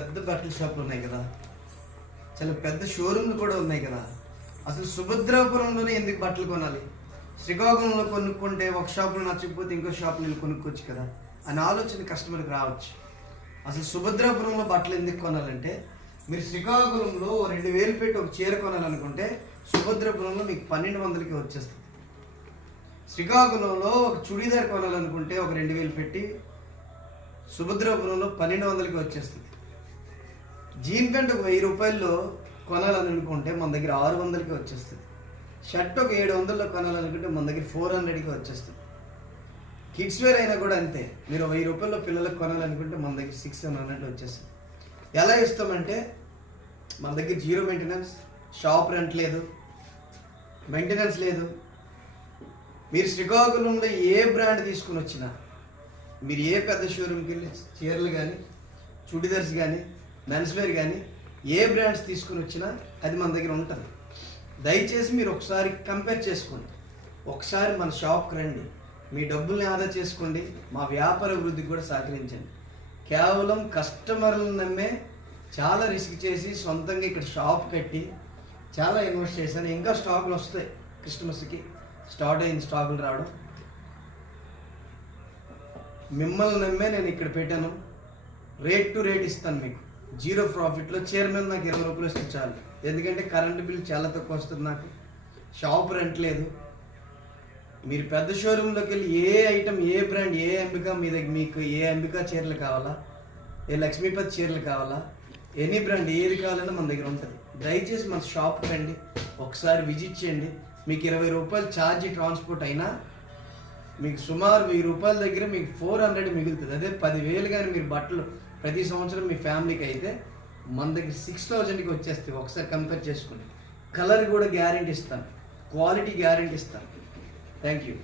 పెద్ద బట్టల షాపులు ఉన్నాయి కదా, చాలా పెద్ద షోరూమ్లు కూడా ఉన్నాయి కదా. అసలు సుభద్రాపురంలోనే ఎందుకు బట్టలు కొనాలి? శ్రీకాకుళంలో కొనుక్కుంటే ఒక షాపులో నచ్చకపోతే ఇంకో షాపులో వెళ్ళి కొనుక్కోవచ్చు కదా అనే ఆలోచన కస్టమర్కి రావచ్చు. అసలు సుభద్రాపురంలో బట్టలు ఎందుకు కొనాలంటే, మీరు శ్రీకాకుళంలో 2000 పెట్టి ఒక చీర కొనాలనుకుంటే సుభద్రాపురంలో మీకు 1200కి వచ్చేస్తుంది. శ్రీకాకుళంలో ఒక చుడీదార్ కొనాలనుకుంటే ఒక 2000 పెట్టి సుభద్రాపురంలో 1200కి వచ్చేస్తుంది. జీన్ ప్యాంట్ ఒక 1000 రూపాయల్లో కొనాలని అనుకుంటే మన దగ్గర 600కి వచ్చేస్తుంది. షర్ట్ ఒక 700లో కొనాలనుకుంటే మన దగ్గర 400కి వచ్చేస్తుంది. కిడ్స్ వేర్ అయినా కూడా అంతే, మీరు 1000 రూపాయల్లో పిల్లలకు కొనాలనుకుంటే మన దగ్గర 600 వచ్చేస్తుంది. ఎలా ఇస్తామంటే మన దగ్గర జీరో మెయింటెనెన్స్, షాప్ రెంట్ లేదు, మెయింటెనెన్స్ లేదు. మీరు శ్రీకాకుళంలో ఏ బ్రాండ్ తీసుకుని వచ్చినా, మీరు ఏ పెద్ద షోరూమ్కి వెళ్ళి చీరలు కానీ చుడిదార్స్ కానీ మెన్స్ వేర్ కానీ ఏ బ్రాండ్స్ తీసుకుని వచ్చినా అది మన దగ్గర ఉంటుంది. దయచేసి మీరు ఒకసారి కంపేర్ చేసుకోండి, ఒకసారి మన షాప్కి రండి, మీ డబ్బుల్ని ఆదా చేసుకోండి, మా వ్యాపార వృద్ధికి కూడా సహకరించండి. కేవలం కస్టమర్లను నమ్మే చాలా రిస్క్ చేసి సొంతంగా ఇక్కడ షాప్ కట్టి చాలా ఇన్వెస్ట్ చేశాను. ఇంకా స్టాకులు వస్తాయి, క్రిస్మస్కి స్టార్ట్ అయింది స్టాకులు రావడం. మిమ్మల్ని నమ్మే నేను ఇక్కడ పెట్టాను. రేట్ టు రేట్ ఇస్తాను మీకు, జీరో ప్రాఫిట్లో. చీర మీద నాకు 20 రూపాయలు ఇస్తే చాలు, ఎందుకంటే కరెంటు బిల్ చాలా తక్కువ వస్తుంది నాకు, షాప్ రెంట్ లేదు. మీరు పెద్ద షోరూంలోకి వెళ్ళి ఏ ఐటమ్, ఏ బ్రాండ్, ఏ అంబికా మీ దగ్గర, మీకు ఏ అంబికా చీరలు కావాలా, ఏ లక్ష్మీపతి చీరలు కావాలా, ఎనీ బ్రాండ్ ఏది కావాలన్నా మన దగ్గర ఉంటుంది. దయచేసి మన షాప్కి రండి, ఒకసారి విజిట్ చేయండి. మీకు 20 రూపాయలు ఛార్జీ ట్రాన్స్పోర్ట్ అయినా మీకు సుమారు 1000 రూపాయల దగ్గర మీకు 400 మిగులుతుంది. అదే 10,000 కానీ మీరు బట్టలు ప్రతి సంవత్సరం మీ ఫ్యామిలీకి అయితే మన దగ్గర 6000కి వచ్చేస్తాయి. ఒకసారి కంపేర్ చేసుకోండి. కలర్ కూడా గ్యారెంటీ ఇస్తాను, క్వాలిటీ గ్యారెంటీ ఇస్తాను. Thank you.